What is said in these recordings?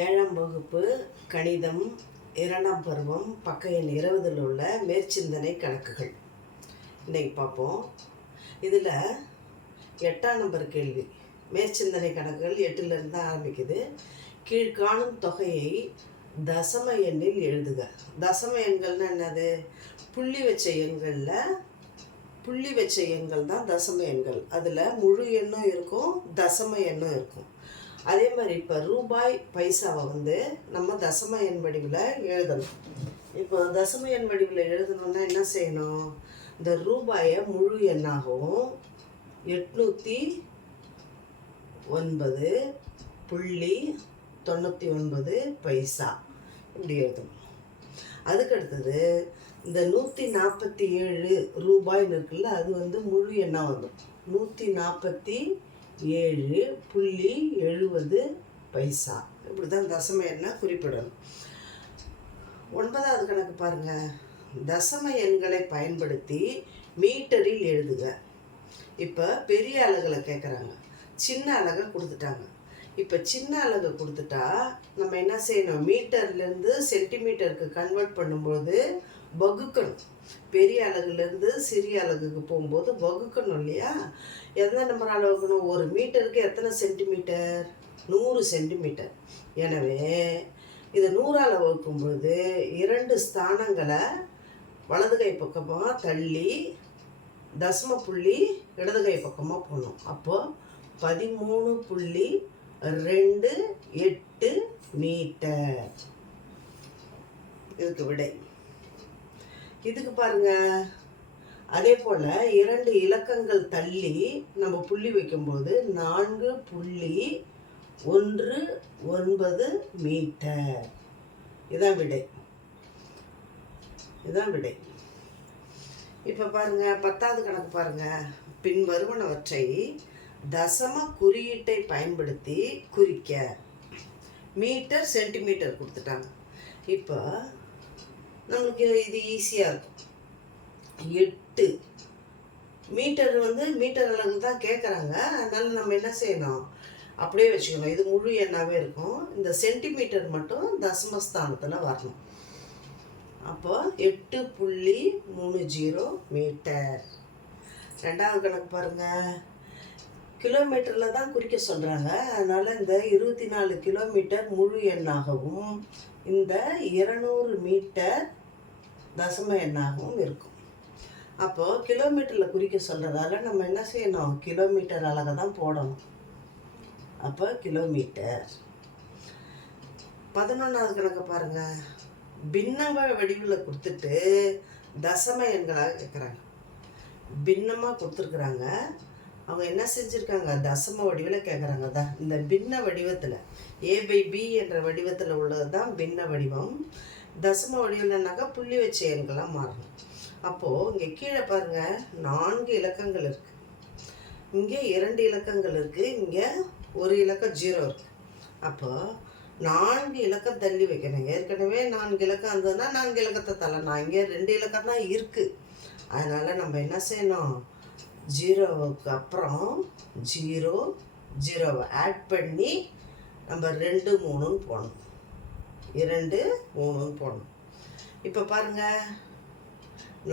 ஏழாம் வகுப்பு கணிதம் 2ஆம் பருவம் பக்க எண் 20 உள்ள மேற்சிந்தனை கணக்குகள் இன்றைக்கி பார்ப்போம். இதில் 8ஆம் நம்பர் கேள்வி. மேற்சிந்தனை கணக்குகள் 8லிருந்து ஆரம்பிக்குது. கீழ்காணும் தொகையை தசம எண்ணில் எழுதுக. தசம எண்கள்னா என்னது? புள்ளி வச்ச எண்கள் தான் தசம எண்கள். அதில் முழு எண்ணும் இருக்கும், தசம எண்ணும் இருக்கும். அதே மாதிரி இப்போ ரூபாய் பைசாவை நம்ம தசம எண் வடிவில் எழுதணும். இப்போ தசம எண் வடிவில் எழுதணுன்னா என்ன செய்யணும்? இந்த ரூபாயை முழு எண்ணாகவும் 809.99 பைசா இப்படி எழுதணும். அதுக்கடுத்தது இந்த 147 ரூபாய்னு இருக்குல்ல, அது முழு எண்ணாக வந்துடும். 147.70 பைசா இப்படி தான் தசம எண்ணை குறிப்பிடணும். 9வது கணக்கு பாருங்கள். தசம எண்களை பயன்படுத்தி மீட்டரில் எழுதுக. இப்போ பெரிய அலகுகளை கேட்குறாங்க, சின்ன அலகை கொடுத்துட்டாங்க. இப்போ சின்ன அலகை கொடுத்துட்டா நம்ம என்ன செய்யணும்? மீட்டர்லேருந்து சென்டிமீட்டருக்கு கன்வெர்ட் பண்ணும்போது வகுக்கணும். பெரிய அலகுலேருந்து சிறிய அலகுக்கு போகும்போது வகுக்கணும் இல்லையா? எந்த நம்பரால் வகுக்கணும்? ஒரு மீட்டருக்கு எத்தனை சென்டிமீட்டர்? 100 சென்டிமீட்டர். எனவே இதை 100ஆல் வகுக்கும்போது 2 ஸ்தானங்களை வலது கை பக்கமாக தள்ளி தசம புள்ளி இடது கை பக்கமாக போகணும். அப்போது 13.28 மீட்டர். இதுக்கு விடை. இதுக்கு பாருங்க, அதே போல் 2 இலக்கங்கள் தள்ளி நம்ம புள்ளி வைக்கும்போது 4.19 மீட்டர். இதான் விடை. இப்போ பாருங்க, 10வது கணக்கு பாருங்க. பின்வருவனவற்றை தசம குறியீட்டை பயன்படுத்தி குறிக்க. மீட்டர் சென்டிமீட்டர் கொடுத்துட்டாங்க. இப்போ நம்மளுக்கு இது ஈஸியாக இருக்கும். 8 மீட்டர் மீட்டர் அளவு தான் கேட்குறாங்க. அதனால் நம்ம என்ன செய்யணும்? அப்படியே வச்சுக்கணும். இது முழு எண்ணாகவே இருக்கும். இந்த சென்டிமீட்டர் மட்டும் தசமஸ்தானத்தில் வரணும். அப்போ 8.30 மீட்டர். 2வது கணக்கு பாருங்கள். கிலோமீட்டரில் தான் குறிக்க சொல்கிறாங்க. அதனால் இந்த 24 கிலோமீட்டர் முழு எண்ணாகவும் இந்த 200 மீட்டர் தசம எண்ணாகவும் இருக்கும். அப்போது கிலோமீட்டரில் குறிக்க சொல்கிறதால நம்ம என்ன செய்யணும்? கிலோமீட்டர் அலகை தான் போடணும். அப்போ கிலோமீட்டர். 11வது கணக்கு பாருங்கள். பின்னவ வடிவில் கொடுத்துட்டு தசம எண்களாக கேட்குறாங்க. பின்னமாக கொடுத்துருக்குறாங்க. அவங்க என்ன செஞ்சுருக்காங்க? தசம வடிவில் கேட்குறாங்க. தான் இந்த பின்ன வடிவத்தில் A/B என்ற வடிவத்தில் உள்ளது தான் பின்ன வடிவம். தசம வடிவில்னாக்கா புள்ளி வச்ச எண்களாக மாறணும். அப்போது இங்கே கீழே பாருங்கள், 4 இலக்கங்கள் இருக்குது. இங்கே 2 இலக்கங்கள் இருக்குது. இங்கே ஒரு இலக்கம் 0 இருக்குது. அப்போது 4 இலக்கம் தள்ளி வைக்கணும். ஏற்கனவே 4 இலக்கம் இருந்ததுன்னா 4 இலக்கத்தை தள்ளணும். இங்கே 2 இலக்கம் தான் இருக்குது. அதனால் நம்ம என்ன செய்யணும்? 0வுக்கு அப்புறம் 0 ஆட் பண்ணி நம்ம 2 3ன்னு போடணும். 2 3ன்னு போடணும். இப்போ பாருங்கள்,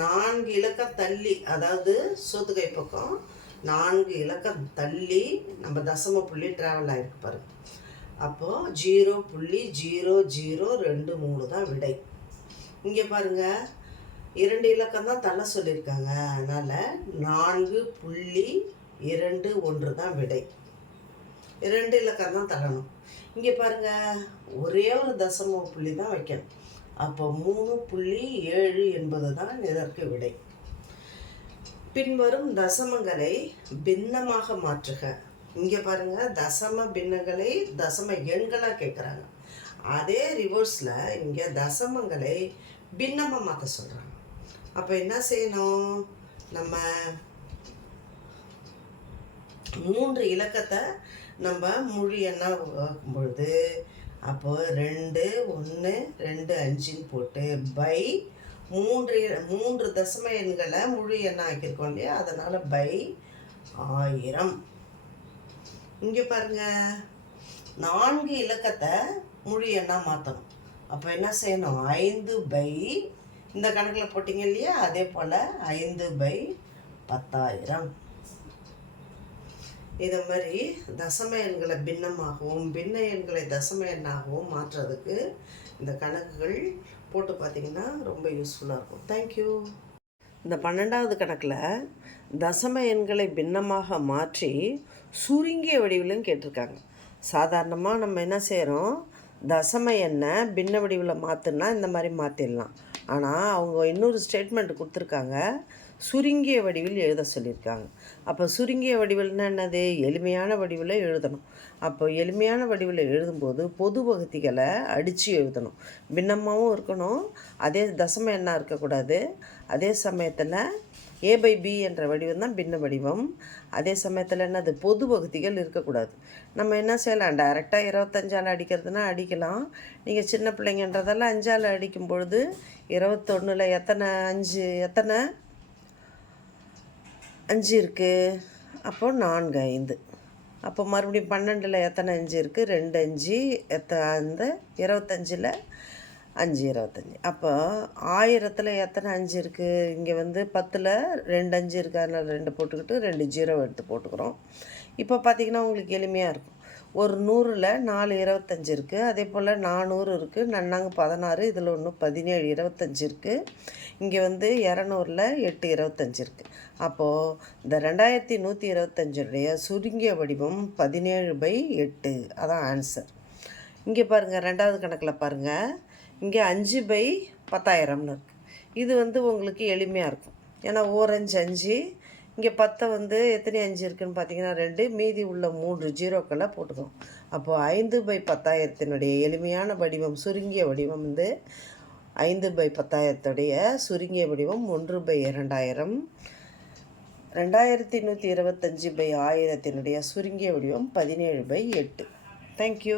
4 இலக்கம் தள்ளி, அதாவது சோத்துக்கை பக்கம் 4 இலக்கம் தள்ளி நம்ம தசம புள்ளி ட்ராவல் ஆகிருக்கு பாருங்கள். அப்போது 0.0023 தான் விடை. இங்கே பாருங்கள், 2 இலக்கம் தான் தள்ள சொல்லியிருக்காங்க. அதனால் 4.21 தான் விடை. 2 இலக்கம் தான் தள்ளணும். இங்கே பாருங்கள், ஒரே ஒரு தசம புள்ளி தான் வைக்கணும். அப்போ 3.7 என்பது தான் இதற்கு விடை. பின்வரும் தசமங்களை பின்னமாக மாற்றுக. இங்கே பாருங்கள், தசம பின்னங்களை தசம எண்களாக கேட்குறாங்க. அதே ரிவர்ஸில் இங்கே தசமங்களை பின்னமாக மாற்ற சொல்கிறாங்க. அப்போ என்ன செய்யணும்? நம்ம 3 இலக்கத்தை நம்ம முழு எண்ணாக வகுக்கும் பொழுது அப்போது 2 1 2 5ன்னு போட்டு பை 3 தசம எண்களை முழு எண்ணாக ஆக்கியிருக்கோம் இல்லையா? அதனால் பை 1000. இங்கே பாருங்க, 4 இலக்கத்தை முழு எண்ணாக மாற்றணும். அப்போ என்ன செய்யணும், 5 இந்த கணக்கில் போட்டிங்க இல்லையா, அதே போல் 5/10,000. இதை மாதிரி தசம எண்களை பின்னமாகவும் பின்ன எண்களை தசம எண்ணாகவும் மாற்றுறதுக்கு இந்த கணக்குகள் போட்டு பார்த்திங்கன்னா ரொம்ப யூஸ்ஃபுல்லாக இருக்கும். தேங்க்யூ. இந்த 12வது கணக்கில் தசம எண்களை பின்னமாக மாற்றி சுருங்கிய வடிவிலும் கேட்டிருக்காங்க. சாதாரணமாக நம்ம என்ன செய்கிறோம், தசம எண்ணை பின்ன வடிவில் மாற்றுனா இந்த மாதிரி மாற்றிடலாம். ஆனால் அவங்க இன்னொரு ஸ்டேட்மெண்ட் கொடுத்துருக்காங்க, சுருங்கிய வடிவில் எழுத சொல்லியிருக்காங்க. அப்போ சுருங்கிய வடிவில்னா என்னது, எளிமையான வடிவில் எழுதணும். அப்போ எளிமையான வடிவில் எழுதும்போது பொது வகுத்திகளை அடித்து எழுதணும். பின்னமாகவும் இருக்கணும், அதே தசம எண்ணாக இருக்கக்கூடாது. அதே சமயத்தில் A/B என்ற வடிவம் தான் பின்ன வடிவம். அதே சமயத்தில் என்னது, பொது வகுத்திகள் இருக்கக்கூடாது. நம்ம என்ன செய்யலாம், டைரெக்டாக 25ஆல் அடிக்கிறதுனா அடிக்கலாம். நீங்கள் சின்ன பிள்ளைங்கன்றதெல்லாம் 5ஆல் அடிக்கும் பொழுது 21ல் எத்தனை 5 இருக்குது, அப்போது 4 5. அப்போ மறுபடியும் 12ல் எத்தனை 5 இருக்குது, 2 5. அந்த 25ல் 5 25. அப்போ 1000ல் எத்தனை 5 இருக்குது, இங்கே 10ல் 2 5 இருக்குது, அதனால் 2 போட்டுக்கிட்டு 2 0 எடுத்து போட்டுக்கிறோம். இப்போ பார்த்திங்கன்னா உங்களுக்கு எளிமையாக இருக்கும். ஒரு 100ல் 4 25 இருக்குது, அதே போல் 400 இருக்குது, நன்னாங்க 16, இதில் ஒன்று 17 25 இருக்குது. இங்கே 200ல் 8 25 இருக்குது. அப்போது இந்த 2125 சுருங்கிய வடிவம் 17/8. அதான் ஆன்சர். இங்கே பாருங்கள், 2வது கணக்கில் பாருங்கள், இங்கே 5/10,000னு இருக்குது. இது உங்களுக்கு எளிமையாக இருக்கும். ஏன்னா ஓரஞ்சு 5, இங்கே 10 எத்தனை 5 இருக்குதுன்னு பார்த்தீங்கன்னா 2, மீதி உள்ள 3 0க்களை போட்டுக்கணும். அப்போது 5/10,000 எளிமையான வடிவம் சுருங்கிய வடிவம் 5/10,000 சுருங்கிய வடிவம் 1/2000. 2125/1000 சுருங்கிய வடிவம் 17/8. தேங்க்யூ.